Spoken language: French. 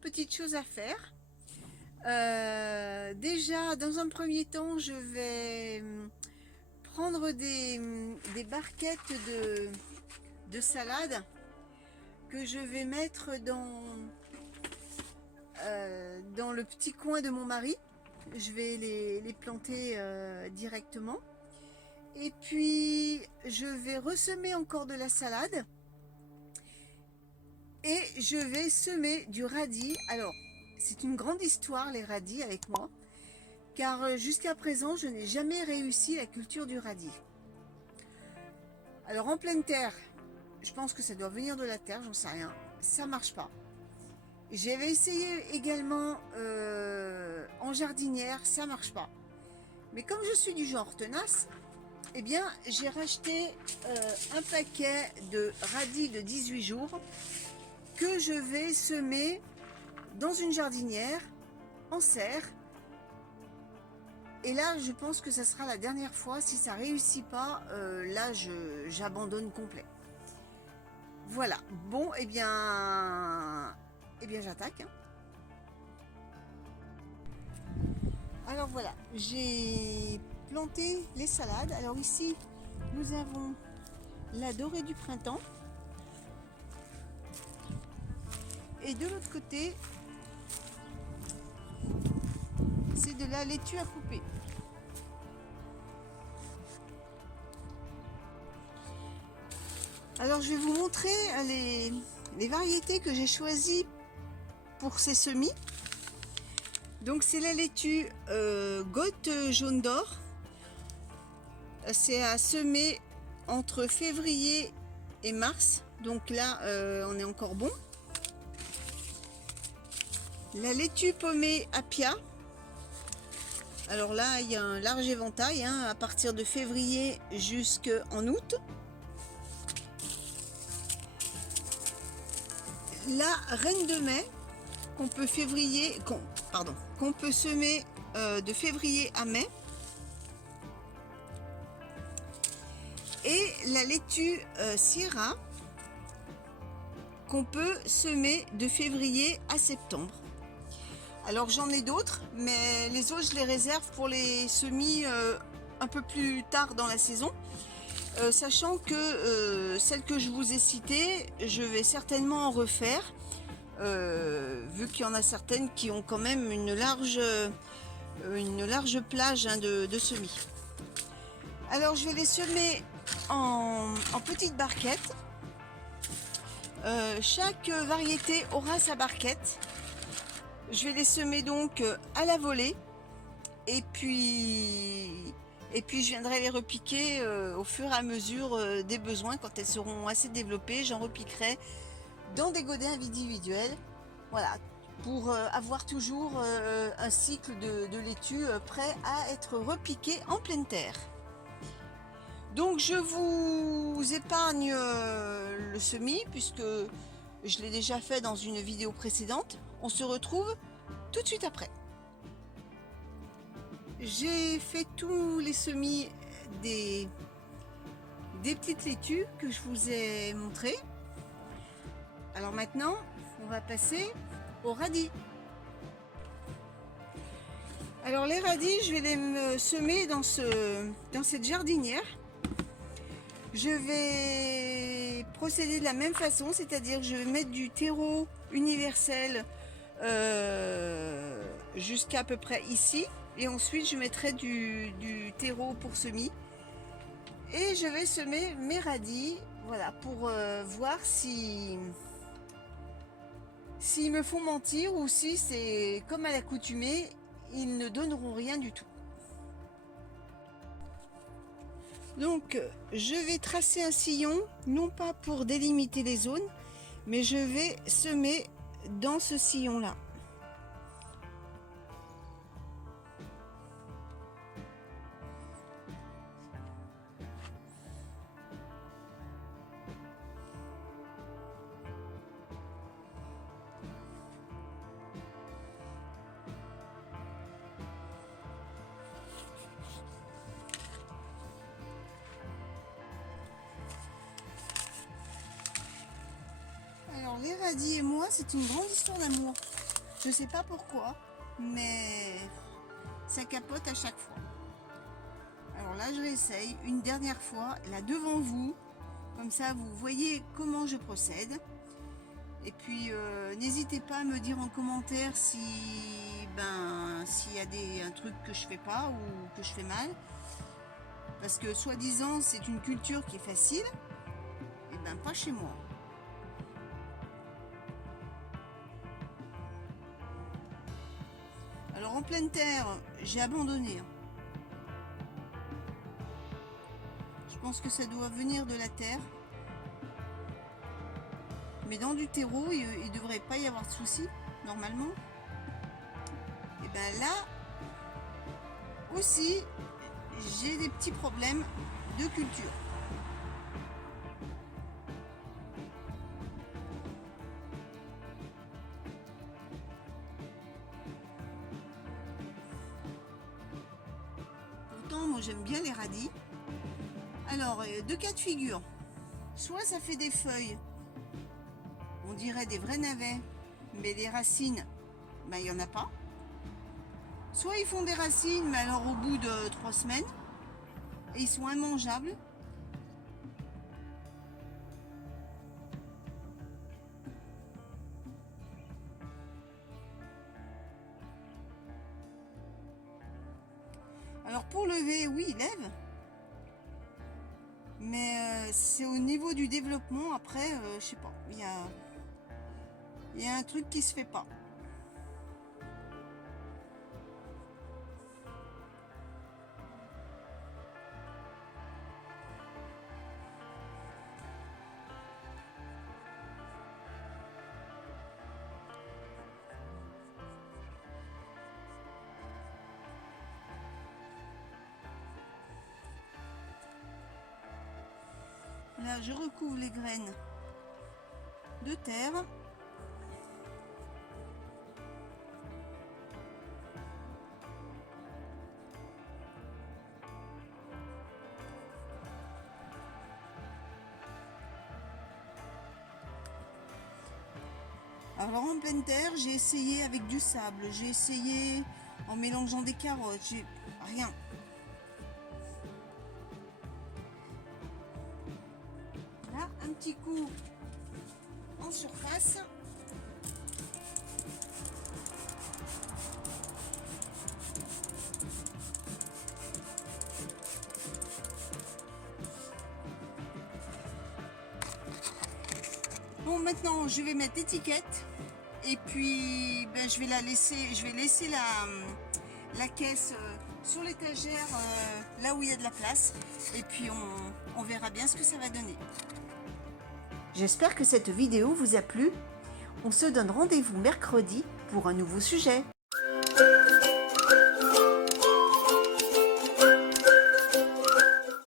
petites choses à faire. Déjà, dans un premier temps, je vais prendre des barquettes de salade que je vais mettre dans le petit coin de mon mari. Je vais les planter directement. Et puis, je vais ressemer encore de la salade. Et je vais semer du radis. Alors, c'est une grande histoire, les radis, avec moi. Car jusqu'à présent, je n'ai jamais réussi la culture du radis. Alors, en pleine terre, je pense que ça doit venir de la terre, j'en sais rien. Ça marche pas. J'avais essayé également en jardinière, ça marche pas. Mais comme je suis du genre tenace, eh bien, j'ai racheté un paquet de radis de 18 jours que je vais semer dans une jardinière en serre. Et là, je pense que ça sera la dernière fois. Si ça réussit pas, là, j'abandonne complet. Voilà. Bon, eh bien j'attaque. Alors voilà, j'ai planté les salades. Alors ici, nous avons la dorée du printemps. Et de l'autre côté, c'est de la laitue à couper. Alors je vais vous montrer les variétés que j'ai choisies pour ces semis. Donc c'est la laitue Goth jaune d'or. C'est à semer entre février et mars. Donc là on est encore bon. La laitue pommée Apia. Alors là il y a un large éventail à partir de février jusqu'en août. La reine de mai qu'on peut semer de février à mai. Et la laitue Syrah qu'on peut semer de février à septembre. Alors j'en ai d'autres, mais les autres je les réserve pour les semis un peu plus tard dans la saison. Sachant que celles que je vous ai citées, je vais certainement en refaire, vu qu'il y en a certaines qui ont quand même une large plage de semis. Alors je vais les semer en petites barquettes. Chaque variété aura sa barquette. Je vais les semer donc à la volée, et puis je viendrai les repiquer au fur et à mesure des besoins. Quand elles seront assez développées, j'en repiquerai dans des godets individuels. Voilà, pour avoir toujours un cycle de laitue prêt à être repiqué en pleine terre. Donc je vous épargne le semis puisque je l'ai déjà fait dans une vidéo précédente. On se retrouve tout de suite après. J'ai fait tous les semis des petites laitues que je vous ai montrées. Alors maintenant, on va passer aux radis. Alors les radis, je vais les semer dans cette jardinière. Je vais procéder de la même façon, c'est-à-dire que je vais mettre du terreau universel jusqu'à peu près ici, et ensuite je mettrai du terreau pour semis, et je vais semer mes radis, voilà, pour voir s'ils me font mentir ou si c'est comme à l'accoutumée, ils ne donneront rien du tout. Donc je vais tracer un sillon, non pas pour délimiter les zones, mais je vais semer dans ce sillon là. Alors les radis et moi, c'est une grande histoire d'amour. Je sais pas pourquoi, mais ça capote à chaque fois. Alors là, je réessaye une dernière fois, là devant vous. Comme ça, vous voyez comment je procède. Et puis, n'hésitez pas à me dire en commentaire si, s'il y a un truc que je fais pas ou que je fais mal. Parce que soi-disant, c'est une culture qui est facile. Et ben, pas chez moi. Alors, en pleine terre, j'ai abandonné. Je pense que ça doit venir de la terre. Mais dans du terreau, il ne devrait pas y avoir de soucis, normalement. Et bien là, aussi, j'ai des petits problèmes de culture. Pourtant, moi j'aime bien les radis. Alors, deux cas de figure. Soit ça fait des feuilles, on dirait des vrais navets, mais les racines, il n'y en a pas. Soit ils font des racines, mais alors au bout de 3 semaines, et ils sont immangeables. Alors pour lever, oui, il lève. Mais c'est au niveau du développement, après, je sais pas, il y a un truc qui se fait pas. Là, je recouvre les graines de terre. Alors en pleine terre, j'ai essayé avec du sable, j'ai essayé en mélangeant des carottes, j'ai rien. Là, un petit coup en surface. Bon, maintenant je vais mettre l'étiquette et puis je vais laisser la caisse sur l'étagère là où il y a de la place et puis on verra bien ce que ça va donner. J'espère que cette vidéo vous a plu. On se donne rendez-vous mercredi pour un nouveau sujet.